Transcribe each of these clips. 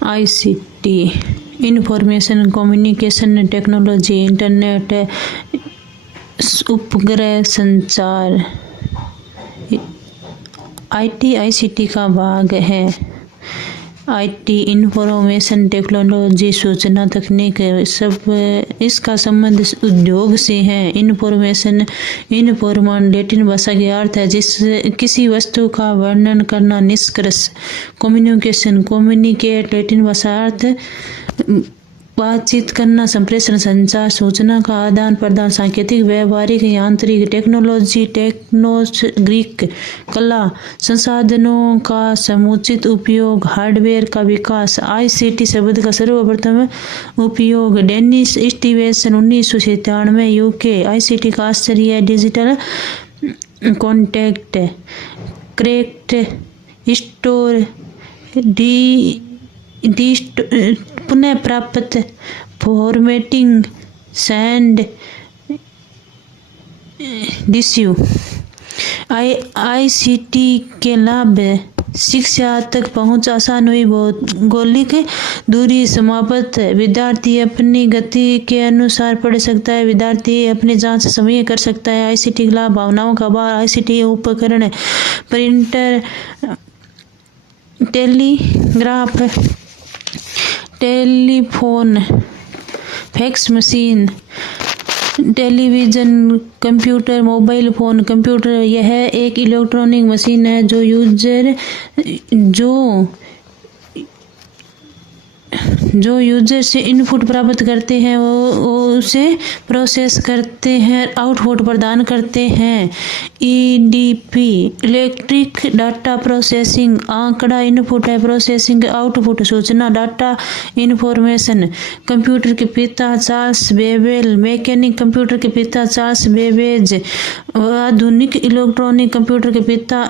ICT information communication technology, internet, उपग्रह संचार ICT का भाग है। IT इंफॉर्मेशन टेक्नोलॉजी सूचना तकनीक सब इसका संबंध उद्योग से है। इन्फॉर्मेशन लैटिन भाषा के अर्थ है जिस किसी वस्तु का वर्णन करना। निष्कर्ष कम्युनिकेट लैटिन भाषा अर्थ बातचीत करना, संप्रेषण, संचार, सूचना का आदान प्रदान। सांकेतिक, व्यावहारिक, यांत्रिक। टेक्नोलॉजी टेक्नोस ग्रीक कला, संसाधनों का समुचित उपयोग, हार्डवेयर का विकास। ICT शब्द का सर्वप्रथम उपयोग डेनिस स्टीवेंसन 1997 UK। ICT का आश्चर्य है डिजिटल कॉन्टेक्ट, करेक्ट स्टोर, पुनः प्राप्त, फॉर्मेटिंग, सेंड, डिस्यू। ICT के लाभ शिक्षा तक पहुंच आसान हुई, भौगोलिक दूरी समाप्त, विद्यार्थी अपनी गति के अनुसार पढ़ सकता है, विद्यार्थी अपनी जांच समय कर सकता है। ICT के लाभ भावनाओं का भार, ICT उपकरण printer, telegraph, telephone, fax machine, television, computer, mobile phone, computer. यह एक इलेक्ट्रॉनिक मशीन है जो यूजर से इनपुट प्राप्त करते हैं, वो उसे प्रोसेस करते हैं, आउटपुट प्रदान करते हैं। EDP इलेक्ट्रिक डाटा प्रोसेसिंग, आंकड़ा इनपुट है, प्रोसेसिंग आउटपुट, सूचना डाटा इंफॉर्मेशन। कंप्यूटर के पिता चार्ल्स बेबेज, मैकेनिक कंप्यूटर के पिता चार्ल्स बेबेज, आधुनिक इलेक्ट्रॉनिक कंप्यूटर के पिता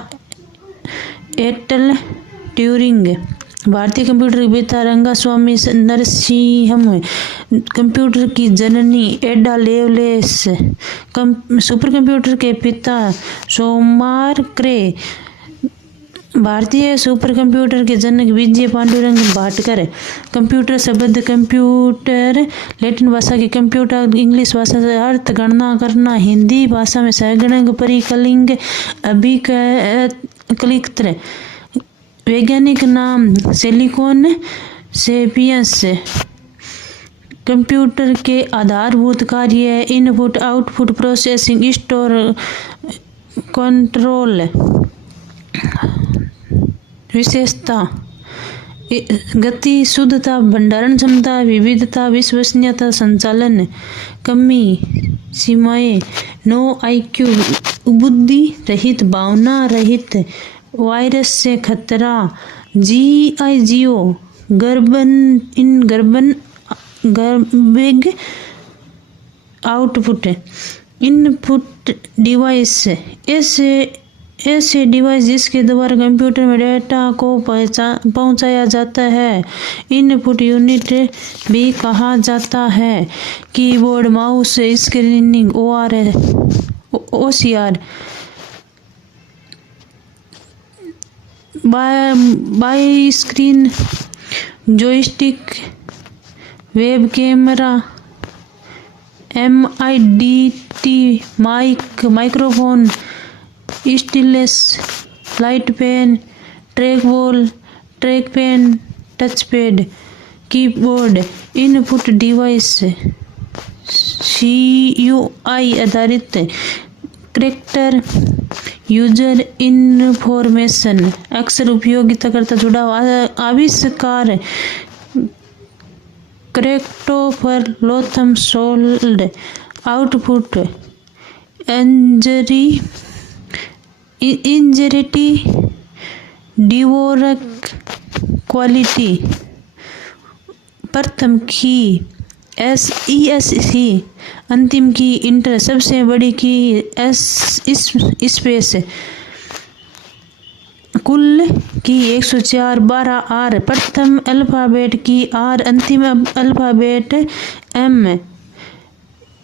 एटल ट्यूरिंग। भारतीय कंप्यूटर के पिता रंगास्वामी नरसिंहम, कंप्यूटर की जननी एडा लेवलेस, सुपर कंप्यूटर के पिता सोमार क्रे। भारतीय सुपर कंप्यूटर के जनक विजय पांडुरंग भाटकर। कंप्यूटर शब्द कंप्यूटर लैटिन भाषा के कंप्यूटर, इंग्लिश भाषा से अर्थ गणना करना, हिंदी भाषा में सगणक, परिकलिंग, अभिकलित। वैज्ञानिक नाम सिलिकॉन सेपियंस। कंप्यूटर के आधारभूत कार्य input, output, processing, store, control. विशेषता गति, शुद्धता, भंडारण क्षमता, विविधता, विश्वसनीयता, संचालन। कमी सीमाएं नो IQ, बुद्धि रहित, भावना रहित, वायरस से खतरा। GIGO garbage output. Input device ऐसे डिवाइस जिसके द्वारा कंप्यूटर में डेटा को पहुंचाया जाता है, इनपुट यूनिट भी कहा जाता है। Keyboard, mouse, screening, OCR। By screen joystick, web camera, MIDT microphone, stylus, light pen, trackball, track pen, touch pad. Keyboard input device CUI आधारित। कैरेक्टर यूजर इन्फॉर्मेशन, अक्सर उपयोगिताकर्ता जुड़ाव। आविष्कार क्रिस्टोफर लोथम सोल्ड। आउटपुट इंजरिटी डिवोरक क्वालिटी। प्रथम की ESC, अंतिम की इंटर, सबसे बड़ी की स्पेस। कुल की 104, 12 R, प्रथम अल्फाबेट की R, अंतिम अल्फाबेट M।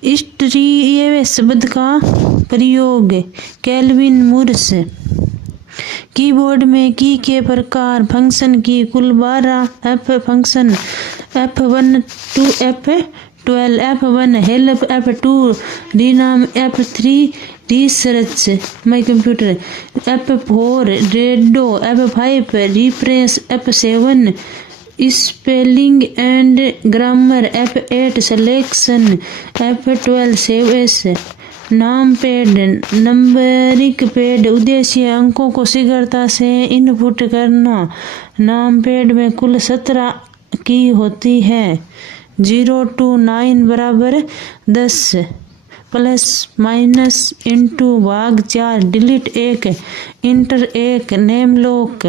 स्टीरियो शब्द का प्रयोग केल्विन मुर्स। कीबोर्ड में की के प्रकार, फंक्शन की कुल 12 F function, F1 to F12, F1 help, F2 रीनाम, F3 research my computer, F4 redo, F5 refresh, F7 spelling and grammar, F8 selection, F12 save S. नाम पैड, नंबरिक पैड, उद्देश्य अंकों को शीघ्रता से इनपुट करना। नाम पैड में कुल 17 की होती है। 0 to 9 बराबर 10, प्लस माइनस इंटू भाग 4, delete 1, inter 1, name lock,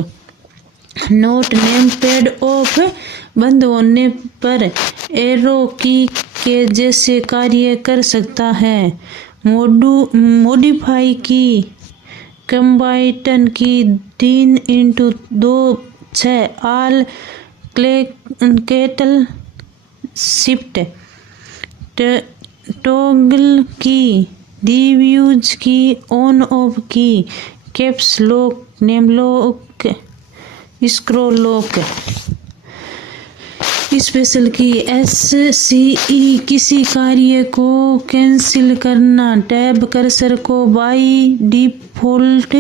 note name pad of, बंद होने पर एरो की के जैसे कार्य कर सकता है। मॉडिफाई की, कंबाइटन की, 3x2 6, all kettle shift, toggle की, रिव्यूज की, ऑन ऑफ की, caps lock, name lock, scroll lock, special की, SCE किसी कार्य को कैंसिल करना। टैब कर्सर को बाई डिफॉल्ट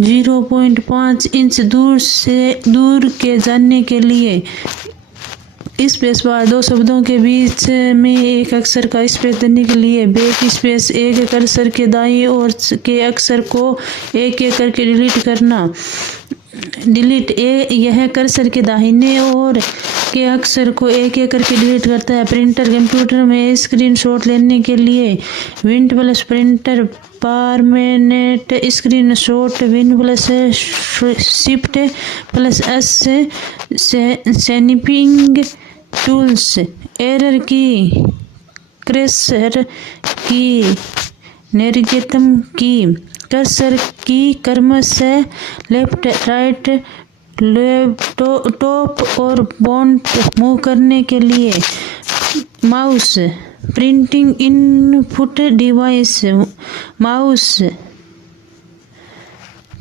0.5 इंच दूर के जाने के लिए। स्पेस बार, दो शब्दों के बीच में एक अक्षर का स्पेस देने के लिए। बैक स्पेस, एक कर्सर के दाईं ओर के अक्षर को एक एक करके डिलीट करना। डिलीट यह कर्सर के दाहिने ओर के अक्षर को एक एक करके डिलीट करता है। प्रिंटर, कंप्यूटर में स्क्रीनशॉट लेने के लिए win plus printer, permanent screenshot, win plus shift plus S, snapping tools, arrow key, cursor key, navigation key, cursor key क्रमशः लेफ्ट राइट टॉप और बॉटम मूव करने के लिए। Mouse, printing input device, mouse,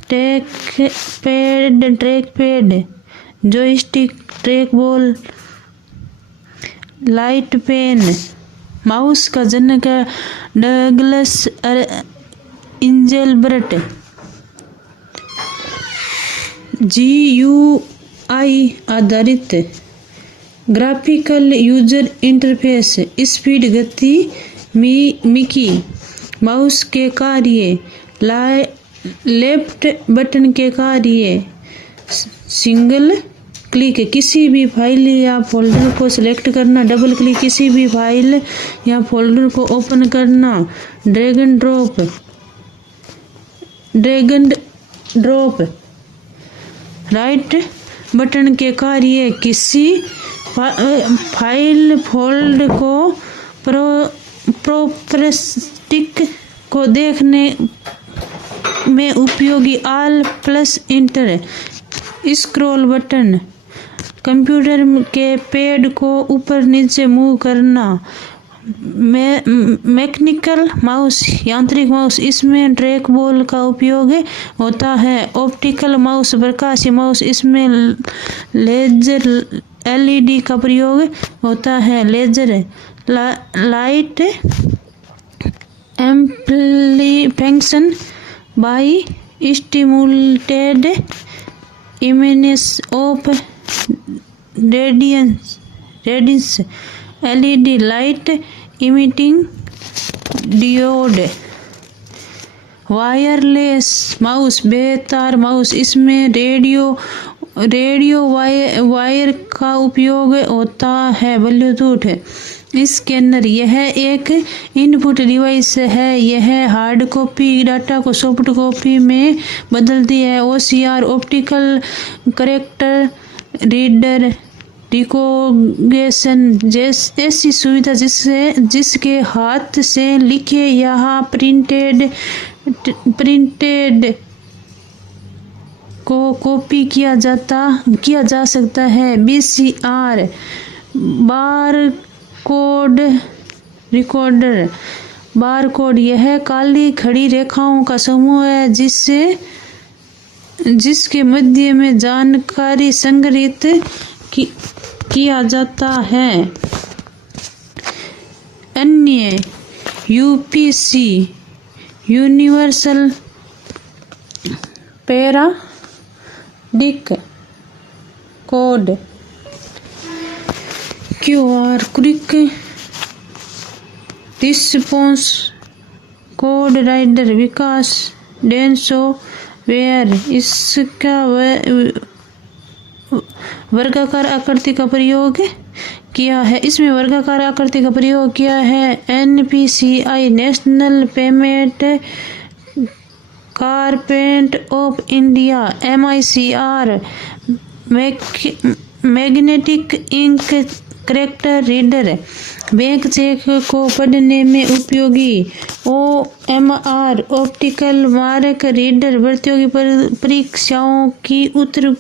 track pad, joystick, track ball, light pen. Mouse का जनक Douglas Engelbart. GUI आधारित graphical user interface, speed, गति, Mickey Mouse के कार्य, लेफ्ट बटन के कार्य, सिंगल क्लिक किसी भी फाइल या फोल्डर को सिलेक्ट करना, डबल क्लिक किसी भी फाइल या फोल्डर को ओपन करना, drag and drop, right button के कार्य किसी फाइल फोल्डर को प्रॉपर्टीज को देखने में उपयोगी, alt plus enter, scroll button, computer के पैड को ऊपर नीचे मूव करना। मैकेनिकल माउस, यांत्रिक माउस, इसमें ट्रैक बॉल का उपयोग होता है। ऑप्टिकल माउस, प्रकाशी माउस, इसमें लेजर LED का प्रयोग होता है। Laser light amplification by stimulated images of radiance, LED light emitting diode. Wireless mouse, बेतार माउस, इसमें रेडियो वायर का उपयोग होता है। ब्लूटूथ स्कैनर, यह एक इनपुट डिवाइस है। यह हार्ड कॉपी डाटा को सॉफ्ट कॉपी में बदलती है। OCR optical character reader recognition ऐसी सुविधा जिसके हाथ से लिखे या प्रिंटेड को कॉपी किया जा सकता है। BCR barcode recorder. बारकोड यह काली खड़ी रेखाओं का समूह है जिससे जिसके मध्य में जानकारी संग्रहित किया जाता है। अन्य यूपीसी यूनिवर्सल पैराडिक code QR quick response code reader विकास डेंसो वेयर इसका वर्गाकार आकृति का प्रयोग किया है। इसमें वर्गाकार आकृति का प्रयोग किया है। NPCI national payment corporation of India MICR magnetic ink character reader bank cheque को पढ़ने में उपयोगी। OMR ऑप्टिकल मार्क रीडर प्रतियोगी परीक्षाओं की उत्तर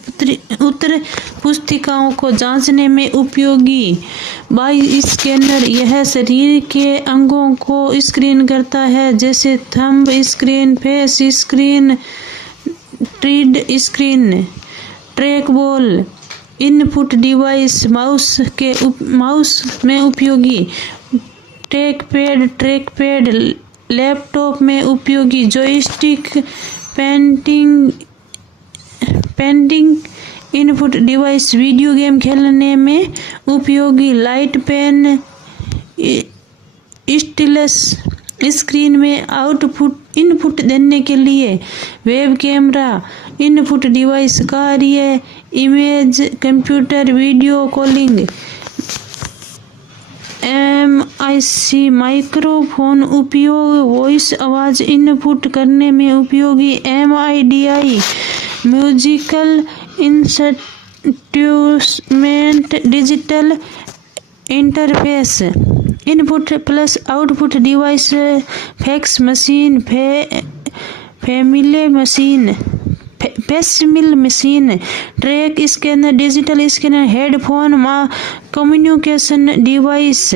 पुस्तिकाओं को जांचने में उपयोगी। बाई स्कैनर यह शरीर के अंगों को स्कैन करता है, जैसे थंब स्कैन, फेस स्कैन, ट्रीड scan. Track ball input device mouse में उपयोगी। ट्रैक पैड लैपटॉप में उपयोगी। Joystick painting input device video game खेलने में उपयोगी। लाइट पेन स्टिलस स्क्रीन में इनपुट देने के लिए। वेब कैमरा इनपुट डिवाइस कार्य image computer video calling. MIC microphone उपयोग वॉइस आवाज इनपुट करने में उपयोगी। MIDI musical instrument digital interface input plus output device. Fax machine फैक्सिमिल machine. Track scanner digital scanner. Headphone communication device.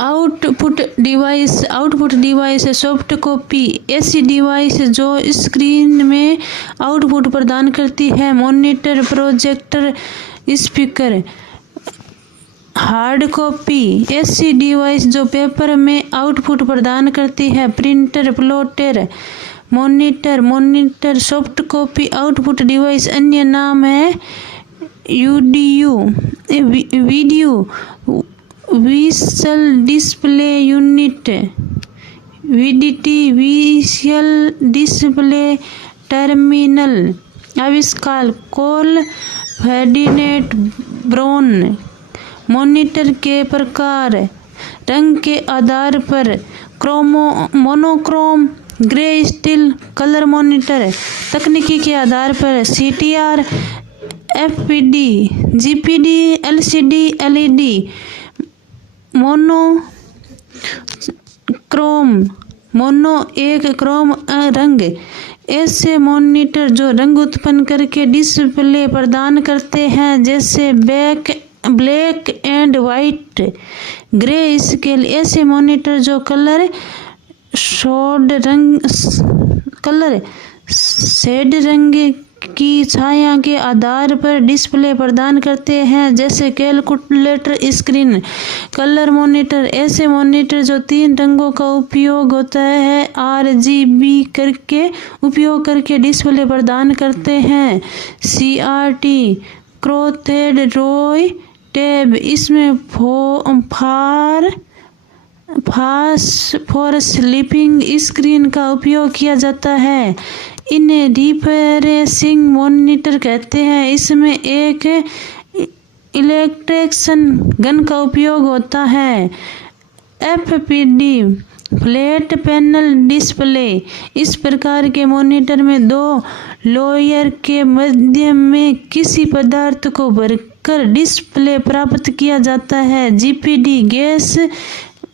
Output device soft copy ऐसी device जो screen में output प्रदान करती है। Monitor projector speaker. Hard copy ऐसी device जो paper में output प्रदान करती है। Printer plotter monitor soft copy output device. अन्य नाम है video visual display unit VDT visual display terminal. आविष्कार कॉल फर्डिनेट ब्राउन। मॉनिटर के प्रकार रंग के आधार पर monochrome grey steel colour monitor. तकनीकी के आधार पर CTR FPD GPD LCD LED। Mono एक क्रोम रंग ऐसे मॉनिटर जो रंग उत्पन्न करके डिस्प्ले प्रदान करते हैं, जैसे black and white. Grey scale ऐसे मॉनिटर जो कलर शेड रंग की छाया के आधार पर डिस्प्ले प्रदान करते हैं, जैसे कैलकुलेटर स्क्रीन। कलर मॉनिटर ऐसे मॉनिटर जो 3 रंगों का उपयोग होता है RGB उपयोग करके डिस्प्ले प्रदान करते हैं। CRT क्रोथेड रॉय टैब इसमें फास्फोरस स्लीपिंग स्क्रीन का उपयोग किया जाता है। इन्हें रिफ्रेशिंग मॉनिटर कहते हैं। इसमें एक इलेक्ट्रिशियन गन का उपयोग होता है। FPD फ्लैट पैनल डिस्प्ले इस प्रकार के मॉनिटर में 2 लेयर के मध्य में किसी पदार्थ को भरकर डिस्प्ले प्राप्त किया जाता है। GPD गैस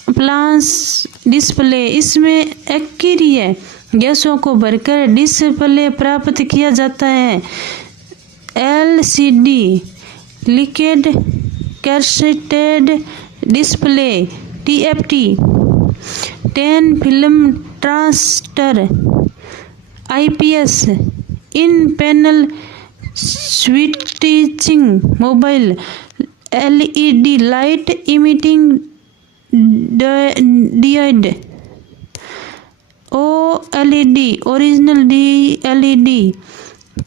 प्लांस डिस्प्ले इसमें अक्रिय गैसों को भरकर डिस्प्ले प्राप्त किया जाता है। LCD लिक्विड कैसेटेड display TFT 10 film transistor IPS in panel switching mobile LED light emitting diode OLED original LED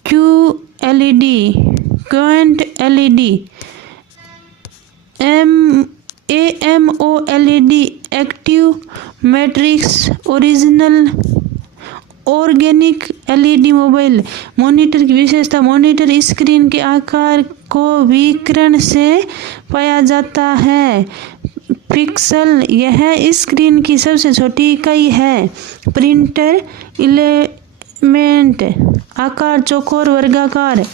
QLED quant LED AMOLED active matrix original organic LED mobile. Monitor की विशेषता, मॉनिटर स्क्रीन के आकार को विकिरण से पाया जाता है। पिक्सल, यह स्क्रीन की सबसे छोटी इकाई है। प्रिंटर एलिमेंट, आकार चौकोर वर्गाकार।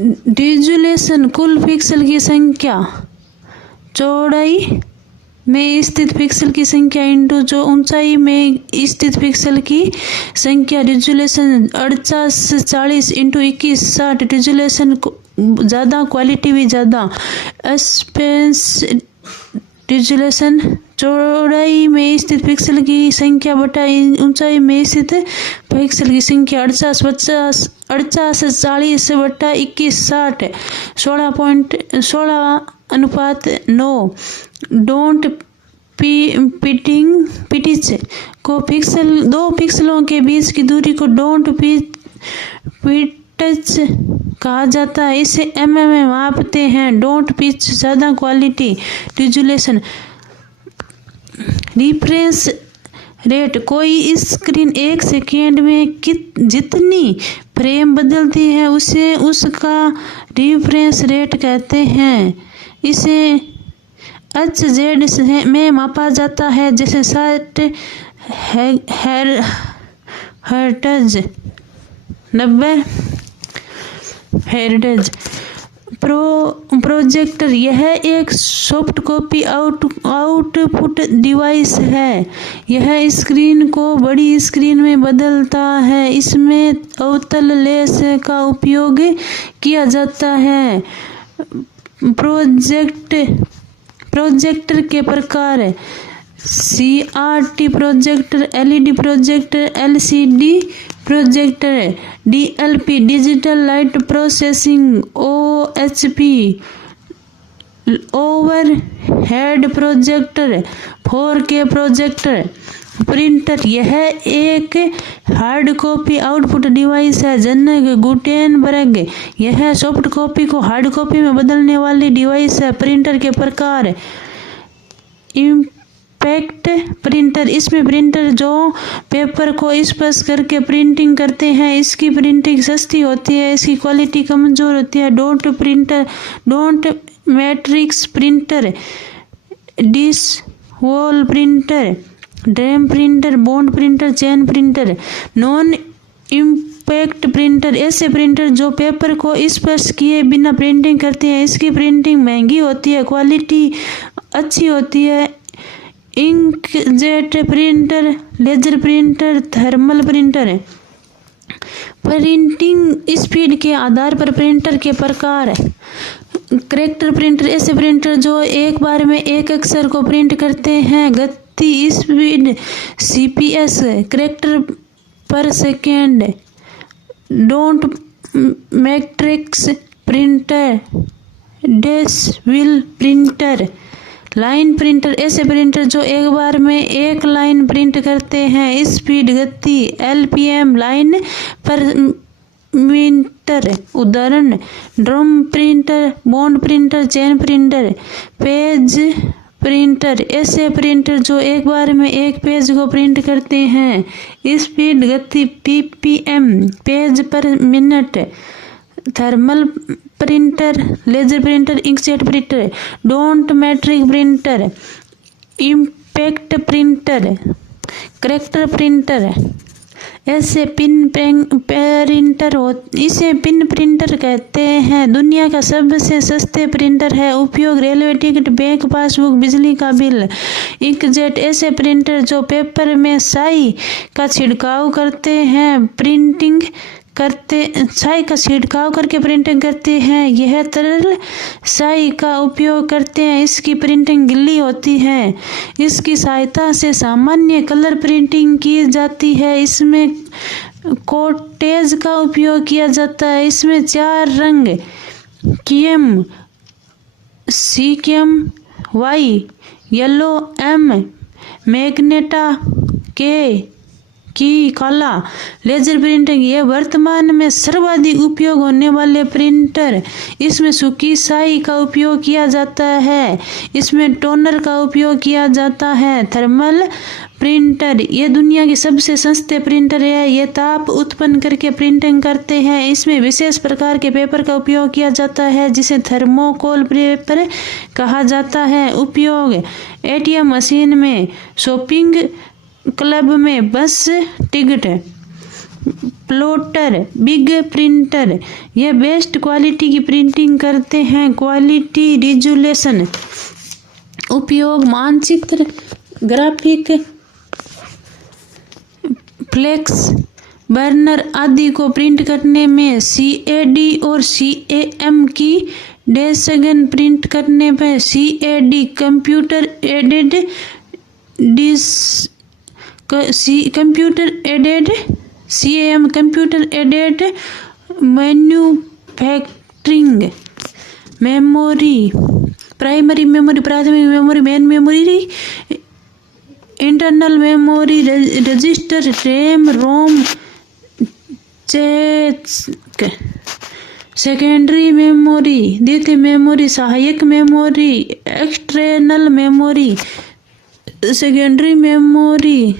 रिजोल्यूशन, कुल पिक्सल की संख्या, चौड़ाई में स्थित पिक्सल की संख्या इंटू जो ऊंचाई में स्थित पिक्सल की संख्या। Resolution 4840 into 2160। रिजोल्यूशन ज़्यादा, क्वालिटी भी ज़्यादा। स्पेस रिजोल्यूशन, चौड़ाई में स्थित पिक्सल की संख्या बटा ऊंचाई में स्थित पिक्सल की संख्या। 4840 बटा 2160 16:9। डोंट पिटिच को पिक्सल, दो पिक्सलों के बीच की दूरी को डोंट पिटच कहा जाता है। इसे mm में मापते हैं। डोंट पिच, ज़्यादा क्वालिटी। रिजोल्यूशन, रिफ्रेश रेट, कोई स्क्रीन एक सेकेंड में जितनी फ्रेम बदलती है उसे उसका रिफ्रेश रेट कहते हैं। इसे HZ में मापा जाता है, जैसे 60 हर्ट्ज 90 हर्ट्ज। प्रोजेक्टर, यह एक सॉफ्ट कॉपी आउटपुट डिवाइस है। यह स्क्रीन को बड़ी स्क्रीन में बदलता है। इसमें अवतल लेंस का उपयोग किया जाता है। प्रोजेक्टर के प्रकार, CRT projector, LED projector, LCD projector, DLP digital light processing, OHP overhead projector, 4K projector. Printer, यह एक हार्ड कॉपी आउटपुट डिवाइस है। जनक गुटेनबर्ग, यह सॉफ्ट कॉपी को हार्ड कॉपी में बदलने वाली डिवाइस है। प्रिंटर के प्रकार, इम्पैक्ट प्रिंटर, इसमें प्रिंटर जो पेपर को स्पर्श करके प्रिंटिंग करते हैं, इसकी प्रिंटिंग सस्ती होती है, इसकी क्वालिटी कमजोर होती है। Dot printer, dot matrix printer, डिश वॉल printer, drum printer, bond printer, chain printer. Non impact printer, ऐसे प्रिंटर जो पेपर को स्पर्श किए बिना प्रिंटिंग करते हैं, इसकी प्रिंटिंग महंगी होती है, क्वालिटी अच्छी होती है। Inkjet printer, laser printer, thermal printer. Printing speed के आधार पर प्रिंटर के प्रकार, कैरेक्टर प्रिंटर, ऐसे प्रिंटर जो एक बार में एक अक्षर को प्रिंट करते हैं। गति स्पीड, CPS कैरेक्टर पर second. Dot matrix printer, dash wheel printer. Line printer, ऐसे प्रिंटर जो एक बार में एक लाइन प्रिंट करते हैं। स्पीड, गति, LPM लाइन पर मीटर। उदाहरण, drum printer, bond printer, chain printer. Page printer, ऐसे प्रिंटर जो एक बार में एक पेज को प्रिंट करते हैं। स्पीड, गति, PPM page per minute. Thermal printer, laser printer, inkjet printer. Dot matrix printer, impact printer, character printer. ऐसे पिन प्रिंटर इसे पिन प्रिंटर कहते हैं। दुनिया का सबसे सस्ते प्रिंटर है। उपयोग, रेलवे टिकट, बैंक पासबुक, बिजली का बिल। इंकजेट, ऐसे प्रिंटर जो पेपर में स्याही का छिड़काव करते हैं, प्रिंटिंग करते स्याही का छिड़काव करके प्रिंटिंग करते हैं। यह तरल स्याही का उपयोग करते हैं। इसकी प्रिंटिंग गीली होती है। इसकी सहायता से सामान्य कलर प्रिंटिंग की जाती है। इसमें कोटेज का उपयोग किया जाता है। इसमें 4 रंग KM, CKM, Y, yellow, M, magenta, K, की काला। लेजर प्रिंटिंग ये वर्तमान में सर्वाधिक उपयोग होने वाले प्रिंटर। इसमें सूखी स्याही का उपयोग किया जाता है। इसमें टोनर का उपयोग किया जाता है। थर्मल प्रिंटर ये दुनिया की सबसे सस्ते प्रिंटर है। ये ताप उत्पन्न करके प्रिंटिंग करते हैं। इसमें विशेष प्रकार के पेपर का उपयोग किया जाता है जिसे थर्मोकोल पेपर कहा जाता है। उपयोग ATM मशीन में, शॉपिंग क्लब में बस टिकट। प्लॉटर बिग प्रिंटर ये बेस्ट क्वालिटी की प्रिंटिंग करते हैं। क्वालिटी रिजोल्यूशन उपयोग मानचित्र, ग्राफिक, फ्लेक्स बर्नर आदि को प्रिंट करने में। CAD और CAM की डेस्कन प्रिंट करने पर। CAD computer aided CAM computer aided manufacturing. Memory primary memory, प्राथमिक memory, main memory, internal memory, register, RAM, ROM, चेक। सेकेंडरी मेमोरी, द्वितीय मेमोरी, सहायक memory, external memory. Secondary memory